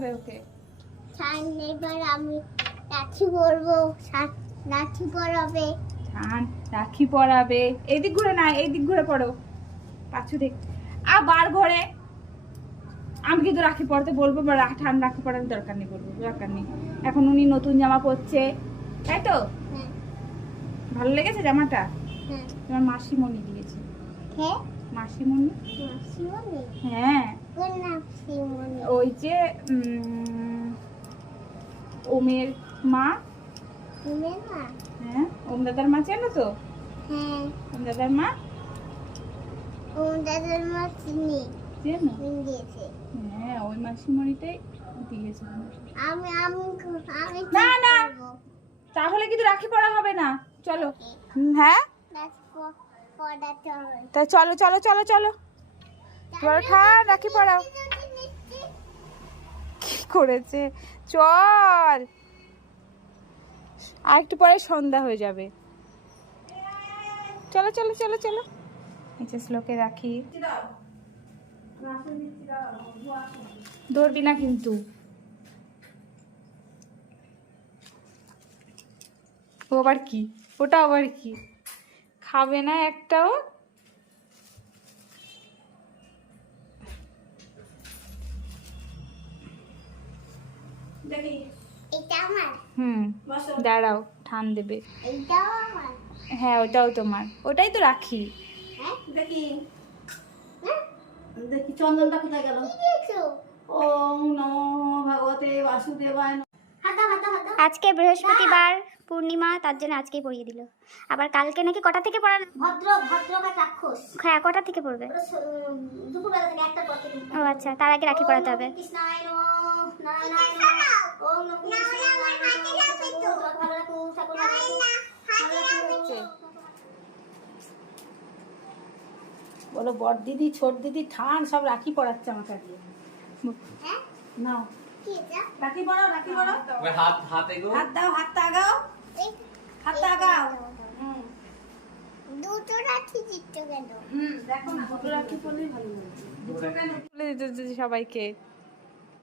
পরাবে ওকে? এবার আমি রাখি পরবো, রাখি পরাবে। রাখি পরাবে। এইদিক ঘুরে না, এইদিক ঘুরে পড়ো, পাছু দেখ। আবার ঘরে আমি কিন্তু রাখি পরাতে বলবো, ঠান রাখি পরাতে দরকার নেই, বলবো দরকার নেই। এখন উনি নতুন জামা পরছে, তাই তো? হ্যাঁ ভালো লেগেছে জামাটা? হ্যাঁ। তোমার মাসিমণি দিয়েছে। হ্যাঁ মাসিমণি? মাসিমণি? হ্যাঁ, কোন মাসিমণি? ওই যে ওমের মা। ওমের মা? হ্যাঁ, ওম দাদার মা, চেনো তো? হ্যাঁ, ওম দাদার মা। ওম দাদার মা চিনি, চেনো? দিয়েছে। হ্যাঁ, ওই মাসিমণিটাই দিয়েছে। আমি আমি আমি না না, তাহলে কিন্তু রাখি পরা হবে না। চলো। হ্যাঁ, পড়াতে হবে। তা চলো চলো চলো চলো, এবার রাখি পরাও। কি করেছে? চল, আর একটু পরে সন্ধ্যা হয়ে যাবে। চলো চলো চলো চলো, নিচে শ্লোকে রাখি। ধরবি না কিন্তু। ও আবার কি? ওটা আবার কি? খাবে না একটাও? দেখি। এটা আমার? দাঁড়াও, ঠান দেবে। এইটাও আমার? হ্যাঁ, ওটাও তোমার, ওটাই তো রাখি। হ্যাঁ দেখি হ্যাঁ। দেখি চন্দনটা কোথায় গেল? কি দিয়েছো? ওম নমো ভগবতে বাসুদেবায় নমঃ। হাতা হাতা হাতা। আজকে বৃহস্পতিবার পূর্ণিমা, তার জন্য আজকেই পড়িয়ে দিল। আবার কালকে নাকি কটা থেকে পড়ানো? ভদ্রকাল রাক্ষস। হ্যাঁ, কটা থেকে পড়বে? দুপুরবেলা থেকে একটা পর থেকে। ও আচ্ছা, তার আগে রাখি পড়াতে হবে। কৃষ্ণায় নমঃ, নারায়ণায় নমঃ। ওম নমো কৃষ্ণায় নমঃ। ভালো রাখো, সকল ভালো রাখো। বলো বড় দিদি, ছোট দিদি, ঠান সব রাখি পড়াচ্ছে আমাকে দিয়ে। হ্যাঁ নাও কি এটা? রাখি পড়াও, রাখি পড়াও। হাত এগো। হাত দাও, হাতটা আগাও, হাতটা আগাও। দুটো রাখি দিতে গেল। দেখো না দুটো রাখি পড়লেই ভালো লাগছে। বলে দিতে সবাইকে।